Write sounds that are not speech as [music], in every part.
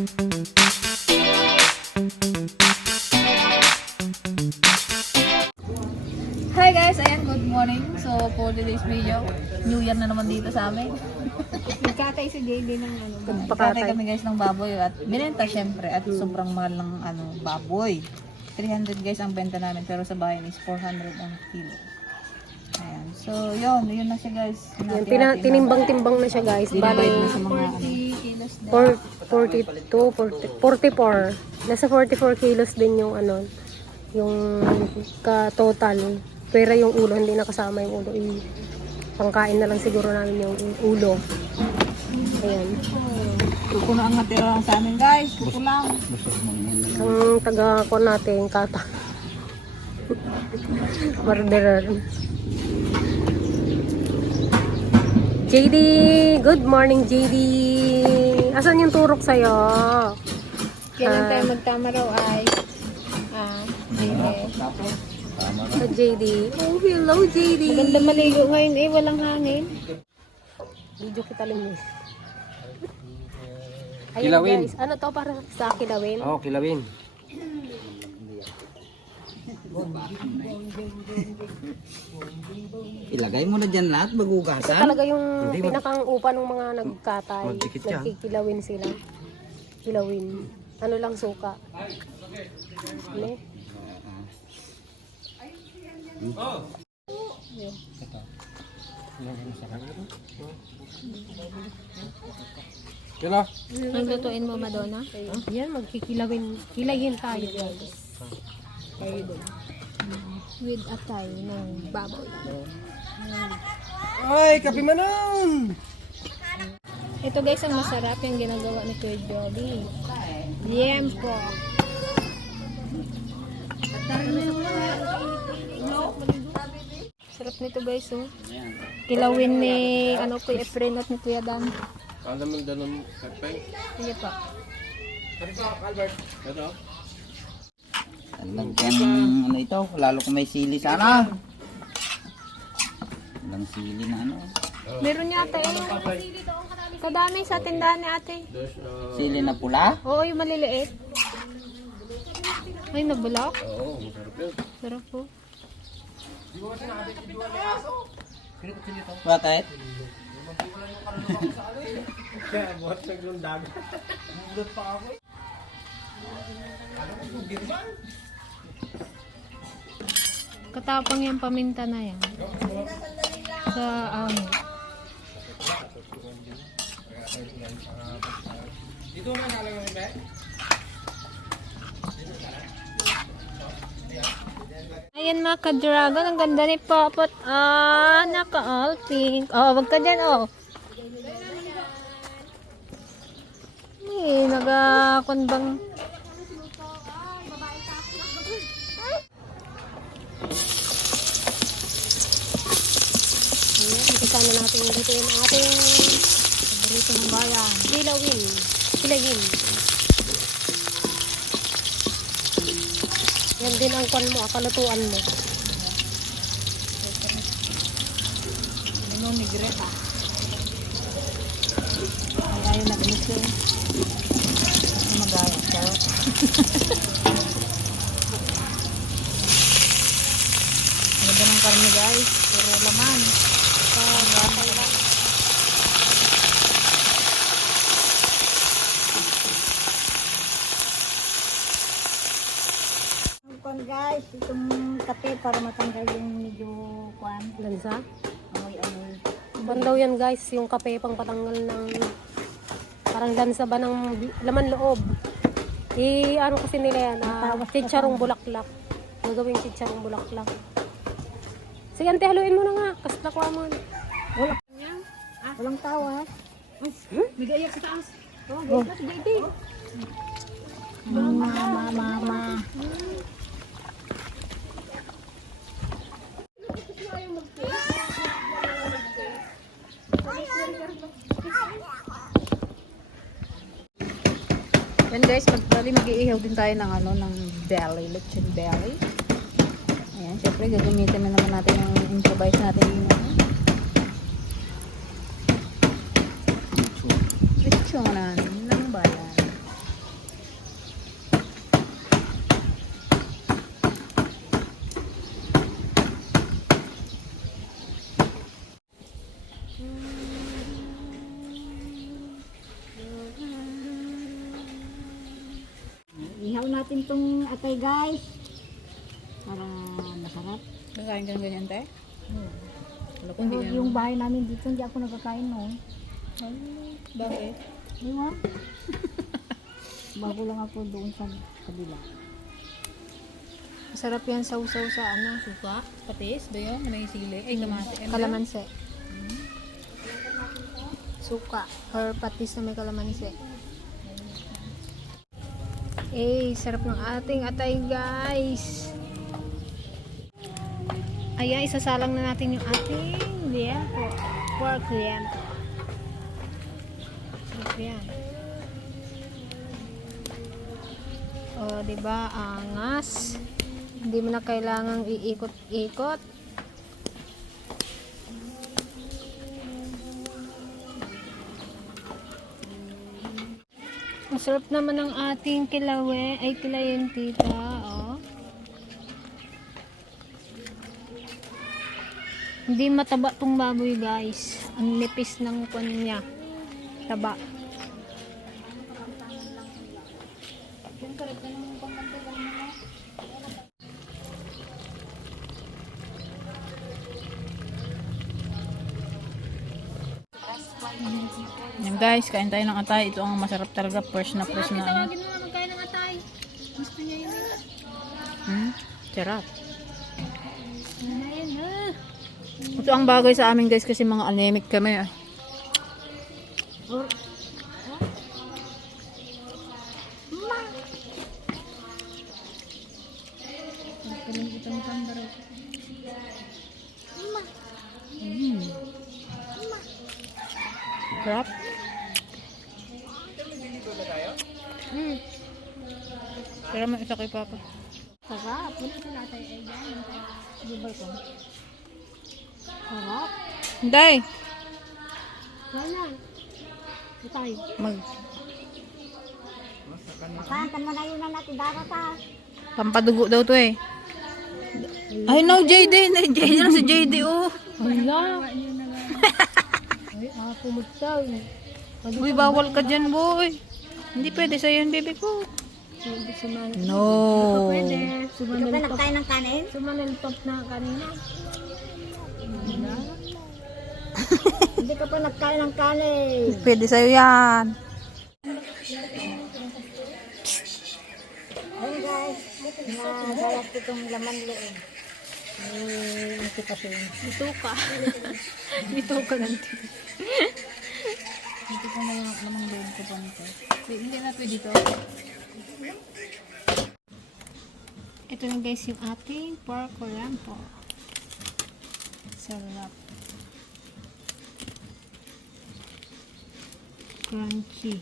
Hi guys, ayan, good morning. So, for today's video, New Year na naman dito sa amin. [laughs] Nagkatay si JD ng ano. Patay kami guys ng baboy at binenta syempre at sobrang mahal ng ano, baboy. 300 guys ang benta namin pero sa bahay is 400 ang kilo. So, yun, yun na siya guys. Yan, tina- tinimbang-timbang na siya guys. Dinivide na sa mga ano. kilos 42, 40, 44. Nasa 44 kilos din yung ano, yung ka-total. Pero yung ulo, hindi nakasama yung ulo. I- pangkain na lang siguro namin yung ulo. Ayan. Kuko na ang natira lang sa amin guys. Kuko lang. Ang taga ko natin, kata. [laughs] Barberer. JD! Good morning, JD! Asan yung turok sa'yo? Kailan Ah. tayo magtama raw ay ah, eh. Sa JD. Oh, hello, JD! Maganda maligo ngayon eh, walang hangin. Video kita linis. Ayan Kilawin. guys, ano to para sa kilawin? Oo, oh, kilawin. Ilagay mo na dyan lahat, Ito magugasan. talaga yung Hindi, mag- pinakang upa ng mga nagkatay. Magdikit yan. Nagkikilawin sila. Kilawin. Ano lang suka. Ano? Kilo? Maglutuin mo, Madonna? Yan, magkikilawin. Kilayin tayo guys. With atay ng baboy. Ay, kape manon! Ito guys, ang masarap yung ginagawa ni Kuya Jolly. Liempo. Sarap nito guys, oh. Kilawin ni ano Kuya Efren at ni Kuya Dan. Alam mo danon kape? Sige pa. Ito? Lagyan ano ito, lalo kung may sili sana. Walang sili na ano. Meron yata eh. Kadami sa tindahan ni ate. Sili na pula. Oo, yung maliliit. Ay, nabulok. Oo, masarap yun. Sarap po. Bakit? Katapang yung paminta na yan. Sa ano. Ayan mga ka-dragon, ang ganda ni Popot. Ah, naka-all pink. Oh, wag ka dyan, oh. Eh, naga-kunbang. Ayan, umpisa na natin lutuin ang ating paborito ng bayan. Kilawin. Kilawin. Yan din ang kwan mo, ah, kalutuan mo. Ano ni Greta? Ay, ayaw na ko. Ano magaya? Charot. [laughs] Ganda ng karne guys. Puro laman. So, gatay lang. Kwan guys, itong kape para matanggal yung medyo kwan, Lansa. amoy-amoy. Kwan daw yan guys, yung kape pang patanggal ng parang lansa ba ng laman loob. I ano kasi nila yan, ah, chicharong bulaklak. Gagawin chicharong bulaklak. Sige, ante, haluin mo na nga. Kasi nakuha mo. Wala. Walang tawa. Mama, mama, mama. Yan guys, mag-bali mag-iihaw din tayo ng ano, ng belly, lechon belly. Ayan, syempre gagamitin na naman natin yung improvise natin yung ano. Lechon natin tong atay guys. Para masarap. Kakain ka ng ganyan? Wala ko, Pero hindi yung bahay namin dito, hindi ako nagkakain noon. Bakit? Ewan. [laughs] Bago lang ako doon sa kabila. Masarap yan sausaw sa ano, Suka? Patis? Ba yun? May sili? Ay, kamati. Ano kalamansi. Suka or patis na may kalamansi. Eh, sarap ng ating atay, guys. Ayan, isasalang na natin yung ating liempo. Pork liempo. Sarap yan. O, di ba Angas. Hindi mo na kailangang iikot-ikot. Masarap naman ang ating kilawe, ay kilayen tita, oh. Hindi mataba tong baboy guys. Ang nipis ng kwan niya. Taba. Yan guys, kain tayo ng atay. Ito ang masarap talaga. Fresh na fresh na. Ano. mo nga magkain ng atay. Gusto niya yun. Hmm? Sarap. Ito ang bagay sa amin guys kasi mga anemic kami. ah. Mm. Pero may isa kay Papa. Sarap. Wala sa atay ay yan. Di ba ito? Sarap. Hindi. Wala. Atay. Mag Makantan mo na yun na natin dapat ha. pampadugo daw to eh. Ay no, JD. JD lang si JD oh. Wala. [laughs] Ay, ah, pumutsaw. Uy, bawal ka dyan, boy. Hindi pwede sa'yo yun, baby ko. No. Pwede. Sumanil top. nagkain ng kanin? Sumanil top na kanina. Hindi ka pa nagkain ng kanin. Pwede sa'yo yan. Ayun guys, nagalas ko itong laman loob. May ito kasi. [laughs] Ito ka. Ito ka lang. Hindi ko na namang loob ko pa nito. Hindi na pwede to. Ito na guys yung ating pork lampo. Sarap. Crunchy.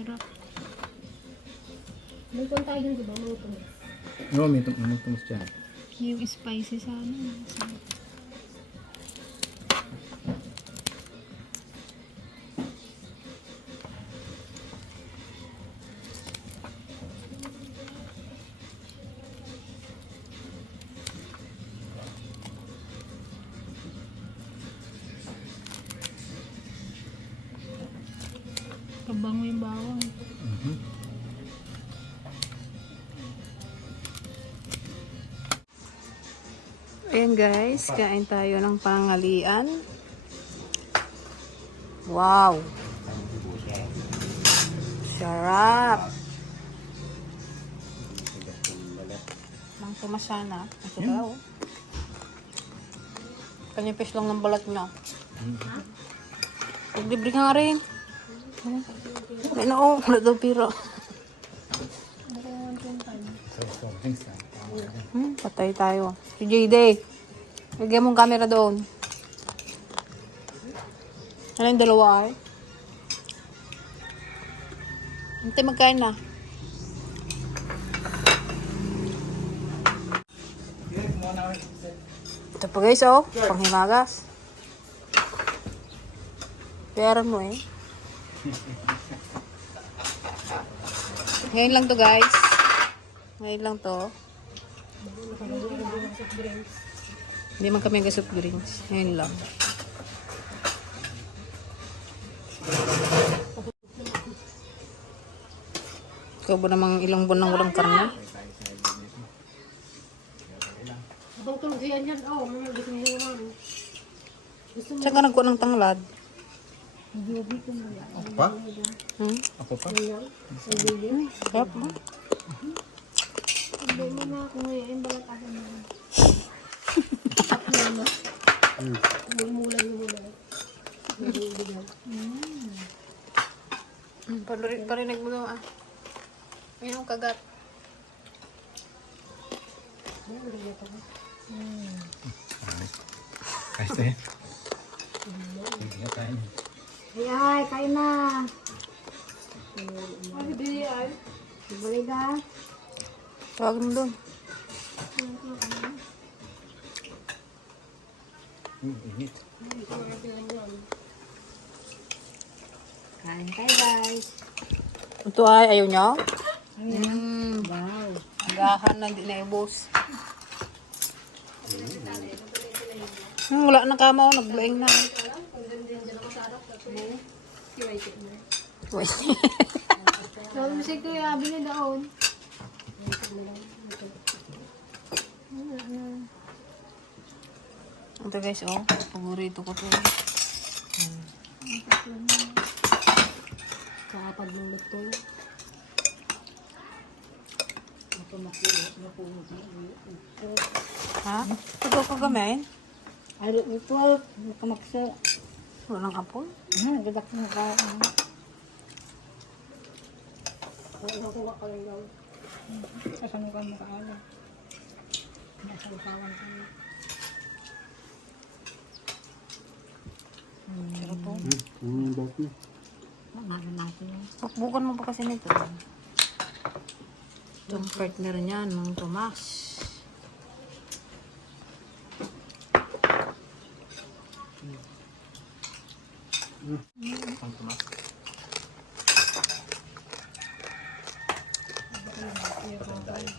Sarap. Kung tayo di ba? Tumis. Oo, may tum- may tumis dyan. Yung spicy sa ano. Sarap. Kabango yung bawang. Ayan guys, kain tayo ng pangalian. Wow! Sarap! Mang tumasana. Ang sabaw. Kanipis lang ng balat niya. Libre ka nga rin. May naong, wala daw pira. Hmm, patay tayo. Si JD, lagyan mong camera doon. Ano yung dalawa ay? Ante, magkain na. Ito pa guys, oh. Panghimagas. Pera mo eh. Ngayon lang to guys. Ngayon lang to. Hindi man kami nag-soft drinks. Ngayon lang. Ikaw ba namang ilang buwan nang walang karne? Abang tulog yan yan. Oh, may gusto naman. Saan ka nagkuha ng tanglad? Ako pa? Hmm? Ako pa? Sarap mo. Hindi mo na ako ngayon. Balat ako na. Hmm, parinig, parinig mo daw ah. Ayun ang kagat. Kahit eh. Hindi na tayo. Ay, ay, kain na. Balik na. Tawag mo doon. Hmm, init. Kain tayo guys. Ito ay, ayaw niya? Mm. Wow. Agahan na, hindi na ibos. Hmm, wala na kama ako, naglaing na. Wait. Sabi mo siya kuya, abi na daon. Ito guys, oh. Paborito ko to. Kapag luluto. Ha? Ito ko gamin? Ay, ito. Kamaksa. Walang apoy. Ha, gadak na ka. Sasamukan mo ka ala. Nasasawan ka. Mamalo natin yun. Bukbukan mo pa kasi nito. Itong partner niya, nung Tomas.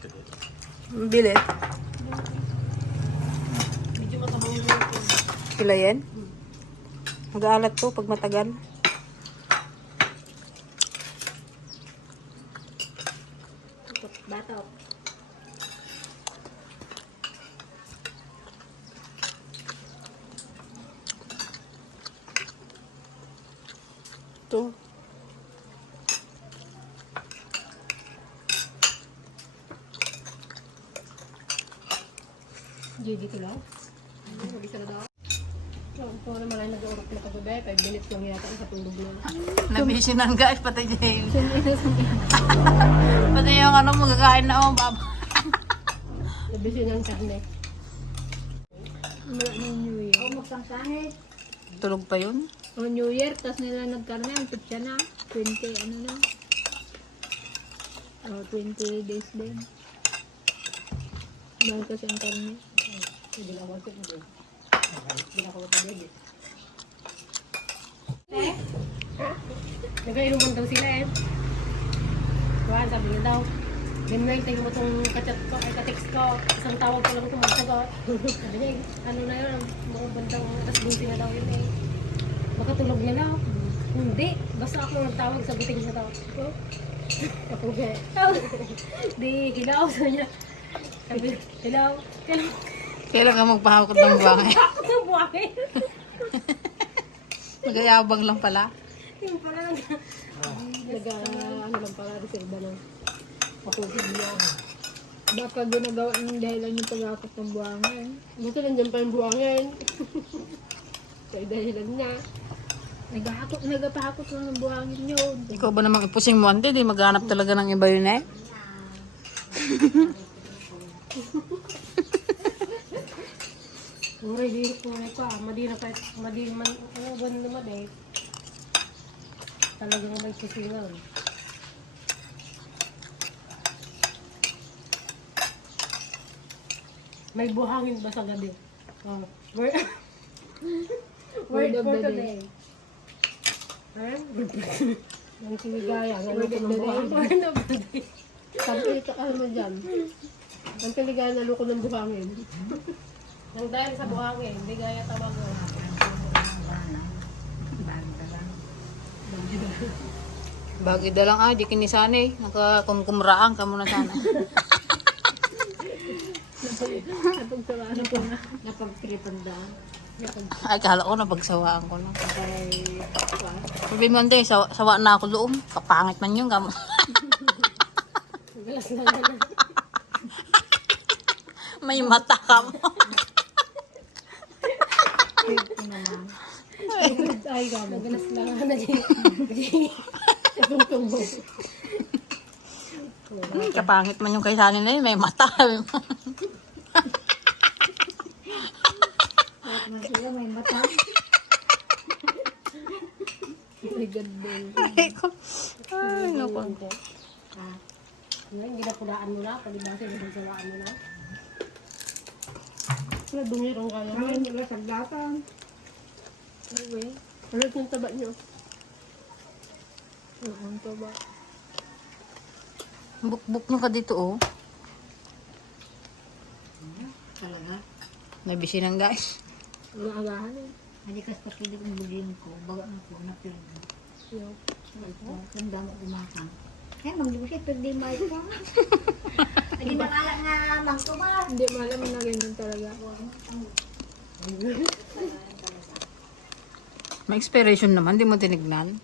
Ang Bilit. Kila yan? Mag-aalat to pag matagal. Gigi ko lang. Sabi sa daw. So, kung naman ay nag-orok na kagabi, 5 minutes lang yata sa tulog na. Nabisinan guys, pati James. [laughs] pati yung ano, magkakain na oh, bab. Nabisi ng karne. Wala ng New Year. Ako magsang sahit. Tulog pa yun. O New Year, tas nila nagkarne, ang pitsa na. 20, ano na. O, 20 days din. Mahal kasi ang karne. Hindi na ako sa hindi. Hindi na ako sa hindi. Nagainuman daw sila eh. Kuhan, sabi niya daw. Limnay, tingnan mo itong kachat ko, ay katext ko. Isang tawag ko lang ito magsagot. Sabi niya, ano na yun, mga bandang alas 12 na daw yun eh. Makatulog na daw. Hindi, basta ako nagtawag, sagutin niya daw. Ako, kaya. [laughs] Di, hilaw sa niya. Sabi, hilaw. Kailan Kailan ka magpahakot ng buwangay? ako sa buhay? Magayabang lang pala. Yung pala nag... Nag, ano lang pala, reserva ng patubig niya. Baka ginagawa ng dahilan yung pag-akot ng buwangan. Gusto nandiyan pa yung buwangin. [laughs] Kaya dahilan niya. Nagahakot, nagapahakot lang ng buhangin yun. Ikaw ba namang ipusing mo, ante? Di maghanap talaga ng iba yun eh. [laughs] Uri, ko na pa. Madina pa, madina man, ano ba naman eh. Talagang may kusingan. May buhangin ba sa gabi? Oh, word, [laughs] word for today. Ha? Ang siligaya. Word of the day. Word of the day. Sabi ka ka naman dyan. Ang siligaya na luko ng buhangin. [laughs] Nang dahil sa buhangin, hindi gaya tawag mo. Bagi da lang ah, di kinisanay. Nakakumkumraan ka muna sana. Napagtripandaan. Ay, kala ko napagsawaan ko na. Sabi mo, hindi, sawa, na ako doon. Kapangit man yun, kamo. [laughs] May mata ka mo. Ay, gamo. Nagalas lang ako na dyan. Itong tumbo. Kapangit man yung kaysanin na yun, may mata. Mo. Sila may mata. Ay, ganda. Ay, ko. Ay, naku. Ngayon, hindi na pulaan mo na. Palibasa, na sawaan mo na. Wala, dumirong kaya. Kaya nila sa gatang. Anyway, ano yung taba niyo? Ang taba. Bukbuk nyo ka dito, oh. Talaga. Nabisi ng guys. Ang agahan eh. Hindi kas pakilig ang bulim ko. Baga ako na pirma. Yung, Tanda mo kumakang. Eh, maglusit, pero di may pa. [laughs] Hindi na kala nga mangkuman. Hindi malam na ganyan talaga. [laughs] May expiration naman, di mo tinignan.